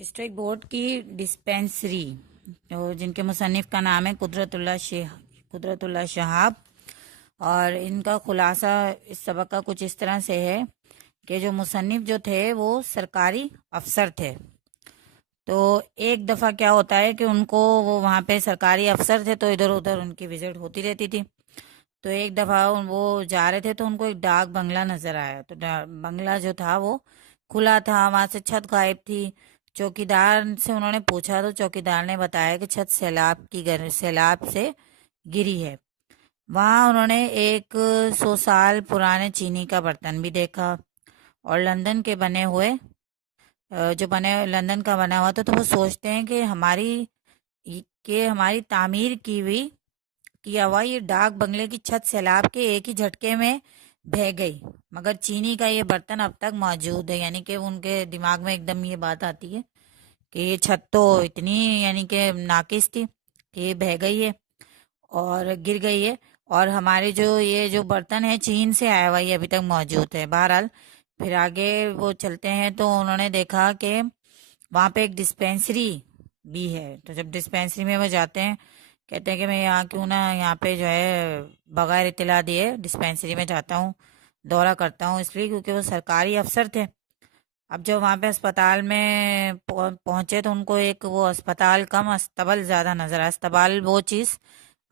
District board کی dispensary جن کے مصنف کا نام ہے قدرت اللہ شہاب، اور ان کا خلاصہ اس سبق کا کچھ اس طرح سے ہے کہ جو مصنف جو تھے وہ سرکاری افسر تھے۔ تو ایک دفعہ کیا ہوتا ہے کہ ان کو وہ وہاں پہ سرکاری افسر تھے تو ادھر ادھر ان کی وزٹ ہوتی رہتی تھی۔ تو ایک دفعہ وہ جا رہے تھے تو ان کو ایک ڈاک بنگلہ نظر آیا، تو بنگلہ جو تھا وہ کھلا تھا، وہاں سے چھت غائب تھی۔ چوکیدار سے انہوں نے پوچھا تو چوکیدار نے بتایا کہ چھت سیلاب سے گری ہے۔ وہاں انہوں نے ایک 100 سال پرانے چینی کا برتن بھی دیکھا، اور لندن کے بنے ہوئے لندن کا بنا ہوا تھا۔ تو وہ سوچتے ہیں کہ ہماری تعمیر کیا ہوا یہ ڈاک بنگلے کی چھت سیلاب کے ایک ہی جھٹکے میں بہہ گئی، مگر چینی کا یہ برتن اب تک موجود ہے۔ یعنی کہ ان کے دماغ میں ایک دم یہ بات آتی ہے کہ یہ چھت تو اتنی یعنی کہ ناقص تھی کہ یہ بہہ گئی ہے اور گر گئی ہے، اور ہمارے یہ جو برتن ہے چین سے آیا ہوا یہ ابھی تک موجود ہے۔ بہرحال پھر آگے وہ چلتے ہیں تو انہوں نے دیکھا کہ وہاں پہ ایک ڈسپینسری بھی ہے۔ تو جب ڈسپینسری میں وہ جاتے ہیں، کہتے ہیں کہ میں یہاں پہ جو ہے بغیر اطلاع دیے ڈسپینسری میں جاتا ہوں، دورہ کرتا ہوں، اس لیے کیونکہ وہ سرکاری افسر تھے۔ اب جو وہاں پہ اسپتال میں پہنچے تو ان کو ایک وہ اسپتال کم استبل زیادہ نظر آیا۔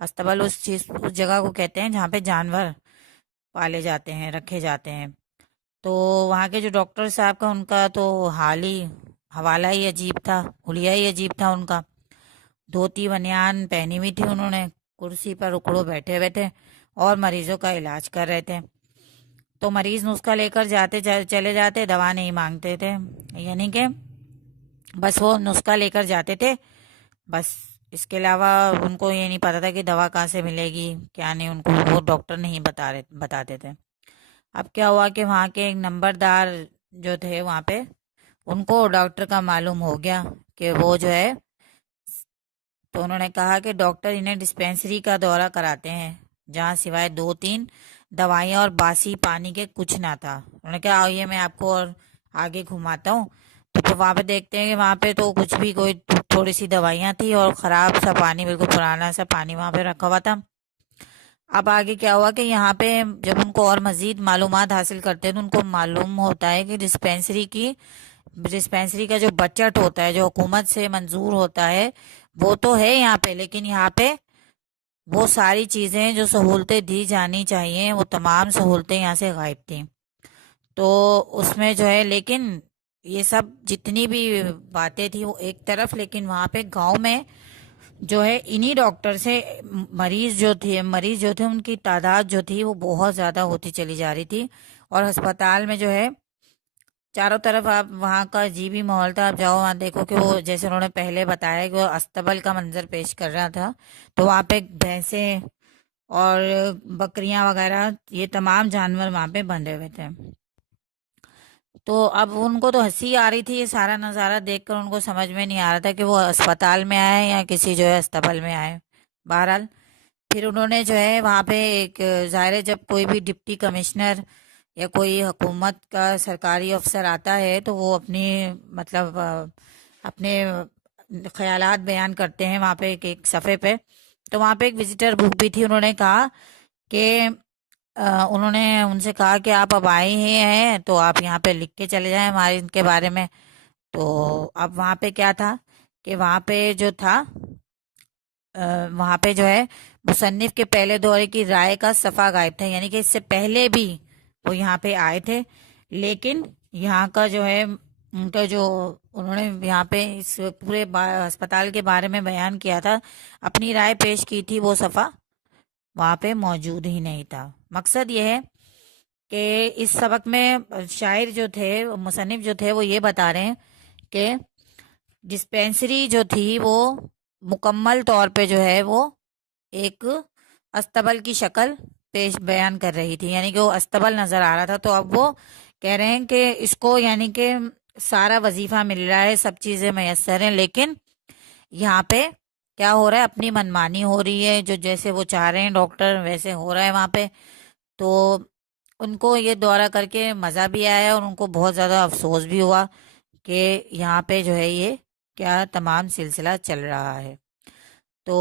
استبل اس جگہ کو کہتے ہیں جہاں پہ جانور پالے جاتے ہیں، رکھے جاتے ہیں۔ تو وہاں کے جو ڈاکٹر صاحب کا ان کا تو حوالہ ہی عجیب تھا، حلیہ ہی عجیب تھا ان کا۔ دھوتی بنیان پہنی ہوئی تھی انہوں نے، کرسی پر اکڑو بیٹھے ہوئے تھے اور مریضوں کا علاج کر رہے تھے۔ تو مریض نسخہ لے کر چلے جاتے، دوا نہیں مانگتے تھے، یعنی کہ بس وہ نسخہ لے کر جاتے تھے، بس اس کے علاوہ ان کو یہ نہیں پتا تھا کہ دوا کہاں سے ملے گی کیا نہیں، ان کو وہ ڈاکٹر نہیں بتاتے تھے۔ اب کیا ہوا کہ وہاں کے ایک نمبردار جو تھے وہاں پہ، ان کو ڈاکٹر کا معلوم ہو گیا کہ وہ جو ہے، تو انہوں نے کہا کہ ڈاکٹر انہیں ڈسپینسری کا دورہ کراتے ہیں جہاں سوائے 2-3 دوائیاں اور باسی پانی کے کچھ نہ تھا۔ انہوں نے کہا آئیے میں آپ کو اور آگے گھماتا ہوں۔ تو پھر وہاں پہ دیکھتے ہیں کہ وہاں پہ تو کچھ بھی، کوئی تھوڑی سی دوائیاں تھی اور خراب سا پانی، بالکل پرانا سا پانی وہاں پہ رکھا ہوا تھا۔ اب آگے کیا ہوا کہ یہاں پہ جب ان کو اور مزید معلومات حاصل کرتے ہیں تو ان کو معلوم ہوتا ہے کہ ڈسپینسری کا جو بجٹ ہوتا ہے، جو حکومت سے منظور ہوتا ہے، وہ تو ہے یہاں پہ، لیکن یہاں پہ وہ ساری چیزیں جو سہولتیں دی جانی چاہیے وہ تمام سہولتیں یہاں سے غائب تھیں۔ تو اس میں جو ہے، لیکن یہ سب جتنی بھی باتیں تھی وہ ایک طرف، لیکن وہاں پہ گاؤں میں جو ہے انہی ڈاکٹر سے مریض جو تھے ان کی تعداد جو تھی وہ بہت زیادہ ہوتی چلی جا رہی تھی، اور ہسپتال میں جو ہے چاروں طرف آپ وہاں کا عجیبی ماحول تھا۔ آپ جاؤ وہاں دیکھو کہ وہ جیسے انہوں نے پہلے بتایا کہ وہ استبل کا منظر پیش کر رہا تھا، تو وہاں پہ بھینسیں اور بکریاں وغیرہ یہ تمام جانور وہاں پہ بندھے ہوئے تھے۔ تو اب ان کو تو ہنسی آ رہی تھی یہ سارا نظارہ دیکھ کر، ان کو سمجھ میں نہیں آ رہا تھا کہ وہ اسپتال میں آئے یا کسی جو ہے استبل میں آئے۔ بہرحال پھر انہوں نے جو ہے وہاں پہ ایک ظاہر ہے جب کوئی بھی ڈپٹی کمشنر یا کوئی حکومت کا سرکاری افسر آتا ہے تو وہ اپنے خیالات بیان کرتے ہیں وہاں پہ ایک صفحے پہ۔ تو وہاں پہ ایک وزٹر بک بھی تھی، انہوں نے کہا کہ انہوں نے ان سے کہا کہ آپ اب آئے ہی ہیں تو آپ یہاں پہ لکھ کے چلے جائیں ہمارے ان کے بارے میں۔ تو اب وہاں پہ کیا تھا کہ وہاں پہ جو تھا وہاں پہ جو ہے مصنف کے پہلے دورے کی رائے کا صفحہ غائب تھا، یعنی کہ اس سے پہلے بھی وہ یہاں پہ آئے تھے، لیکن یہاں کا جو ہے ان کا جو انہوں نے یہاں پہ اس پورے ہسپتال کے بارے میں بیان کیا تھا، اپنی رائے پیش کی تھی، وہ صفحہ وہاں پہ موجود ہی نہیں تھا۔ مقصد یہ ہے کہ اس سبق میں شاعر جو تھے، مصنف جو تھے، وہ یہ بتا رہے ہیں کہ ڈسپینسری جو تھی وہ مکمل طور پہ جو ہے وہ ایک استبل کی شکل بیان کر رہی تھی، یعنی کہ وہ استبل نظر آ رہا تھا۔ تو اب وہ کہہ رہے ہیں کہ اس کو یعنی کہ سارا وظیفہ مل رہا ہے، سب چیزیں میسر ہیں، لیکن یہاں پہ کیا ہو رہا ہے، اپنی منمانی ہو رہی ہے، جو جیسے وہ چاہ رہے ہیں ڈاکٹر ویسے ہو رہا ہے وہاں پہ۔ تو ان کو یہ دورہ کر کے مزہ بھی آیا اور ان کو بہت زیادہ افسوس بھی ہوا کہ یہاں پہ جو ہے یہ کیا تمام سلسلہ چل رہا ہے۔ تو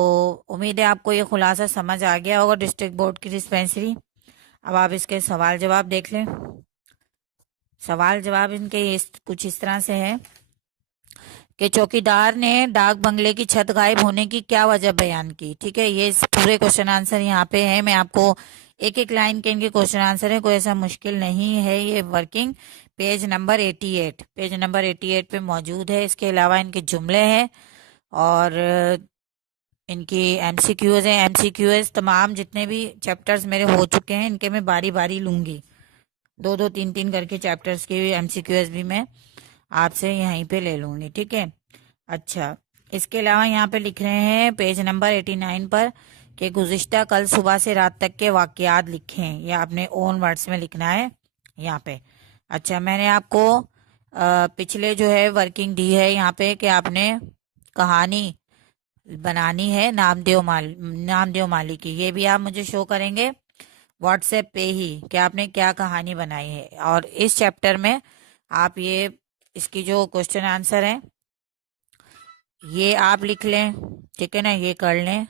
امید ہے آپ کو یہ خلاصہ سمجھ آ گیا ہوگا ڈسٹرکٹ بورڈ کی ڈسپینسری۔ اب آپ اس کے سوال جواب دیکھ لیں۔ سوال جواب ان کے کچھ اس طرح سے ہے کہ چوکیدار نے ڈاک بنگلے کی چھت غائب ہونے کی کیا وجہ بیان کی۔ ٹھیک ہے، یہ پورے کوشچن آنسر یہاں پہ ہے، میں آپ کو ایک ایک لائن کے ان کے کوشچن آنسر ہے، کوئی ایسا مشکل نہیں ہے۔ یہ ورکنگ پیج نمبر 88 پہ موجود ہے۔ اس کے علاوہ ان کے جملے ہیں اور ان کی ایم سی کیوز ہیں۔ ایم سی کیوز تمام جتنے بھی چیپٹرز میرے ہو چکے ہیں ان کے میں باری باری لوں گی، 2 3 کر کے چیپٹرز کے ایم سی کیوز بھی میں آپ سے یہیں پہ لے لوں گی۔ ٹھیک ہے، اچھا اس کے علاوہ یہاں پہ لکھ رہے ہیں پیج نمبر 89 پر کہ گزشتہ کل صبح سے رات تک کے واقعات لکھیں، یا اپنے اون ورڈز میں لکھنا ہے یہاں پہ۔ اچھا میں نے آپ کو پچھلے جو ہے ورکنگ دی ہے یہاں پہ کہ آپ نے کہانی بنانی ہے نامدیو مالی کی، یہ بھی آپ مجھے شو کریں گے واٹس ایپ پہ ہی کہ آپ نے کیا کہانی بنائی ہے۔ اور اس چیپٹر میں آپ یہ اس کی جو کوشچن آنسر ہیں یہ آپ لکھ لیں، ٹھیک ہے نا، یہ کر لیں